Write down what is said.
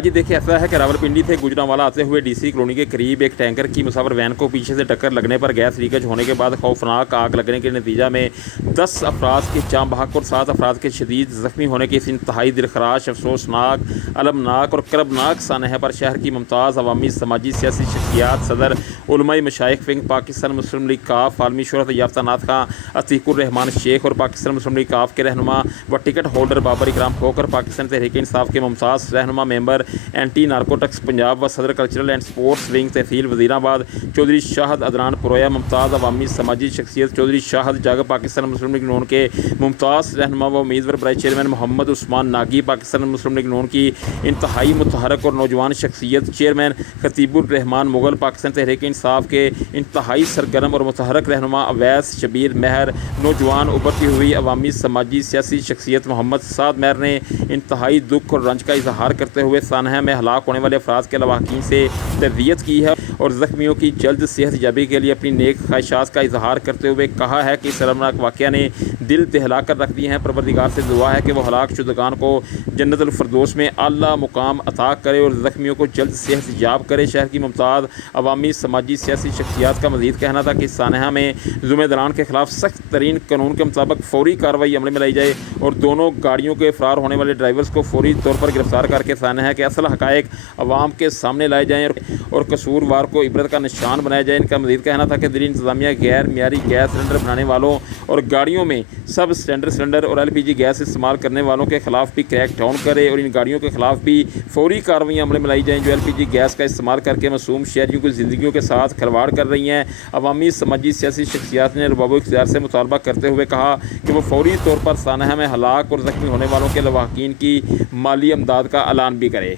आज ही देखिए ऐसा है कि रावलपिंडी से गुजरांवाला आते हुए डीसी कॉलोनी के करीब एक टैंकर की मुसाफिर वैन को पीछे से टक्कर लगने पर गैस लीकेज होने के बाद खौफनाक आग लगने के नतीजा में 10 अफराद की जान बहक और 7 अफराद के शदीद ज़ख्मी होने की इस इंतहाई दिलखराश, अफसोसनाक, अलमनाक और करबनाक सानह पर शहर की मुमताज़ अवामी समाजी सियासी शख्सियात, सदर उलमाए मशाइख विंग पाकिस्तान मुस्लिम लीग काफ, आलमी शोहरत याफ्ता नाथ खां अतीकुर रहमान शेख और पाकिस्तान मुस्लिम लीग काफ के रहनुमा व टिकट होल्डर बाबर इकराम खोकर, पाकिस्तान तहरीक इंसाफ के मुमताज़ रहनुमा मेंबर एंटी नारकोटिक्स पंजाब व सदर कल्चरल एंड स्पोर्ट्स विंग तहसील वज़ीराबाद चौधरी शाहद अदनान पुरोया, मुमताज़ अवामी समाजी शख्सियत चौधरी शाहद जाग पाकिस्तान मुस्लिम लीग नून के मुमताज़ रहनुमा व उम्मीदवार बराए चेयरमैन मोहम्मद उस्मान नागी, पाकिस्तान मुस्लिम लीग नून की इंतहाई मुतहरक और नौजवान शख्सियत चेयरमैन खतीबुर रहमान मुगल, पाकिस्तान तहरीक इंसाफ के इंतहाई सरगर्म और मुतहरक रहनुमा अवैस शबीर महर, नौजवान उभरती हुई अवामी समाजी सियासी शख्सियत मोहम्मद साद महर ने इंतहाई दुख और रंज का इजहार करते हुए सानहा में हलाक होने वाले अफराद के लवाकिन से तज़ियत की है और ज़ख्मियों की जल्द सेहत याबी के लिए अपनी नेक ख्वाहिशात का इजहार करते हुए कहा है कि शर्मनाक वाक़या ने दिल दहला कर रख दिए हैं। परवरदिगार से दुआ है कि वो हलाक शुदगान को जन्नतुल फिरदौस में आला मुकाम अता करे और ज़ख्मियों को जल्द सेहत याब करे। शहर की मुमताज़ अवामी समाजी सियासी शख्सियात का मज़ीद कहना था कि सानहा में ज़िम्मेदारान के खिलाफ सख्त तरीन कानून के मुताबिक फौरी कार्रवाई अमल में लाई जाए और दोनों गाड़ियों के फ़रार होने वाले ड्राइवर्स को फौरी तौर पर गिरफ्तार करके सानहा के असल हक़ाइक़ अवाम के सामने लाए जाएँ और कसूरवार को इबरत का निशान बनाया जाए। इनका मज़ीद कहना था कि दिल्ली इंतज़ामिया गैर मियारी गैस सिलेंडर बनाने वालों और गाड़ियों में सब स्टैंडर्ड सिलेंडर और LPG गैस इस्तेमाल करने वालों के खिलाफ भी क्रैक डाउन करे और इन गाड़ियों के खिलाफ भी फौरी कार्रवाई अमल में लाई जाएँ जो LPG गैस का इस्तेमाल करके मासूम शहरियों की ज़िंदगियों के साथ खिलवाड़ कर रही हैं। अवामी समाजी सियासी शख्सियात ने रबाब इख्तियार से मुतालबा करते हुए कहा कि वो फौरी तौर पर सानहा में हलाक और ज़ख्मी होने वालों के लवाकिन की माली अमदाद का ऐलान भी करे।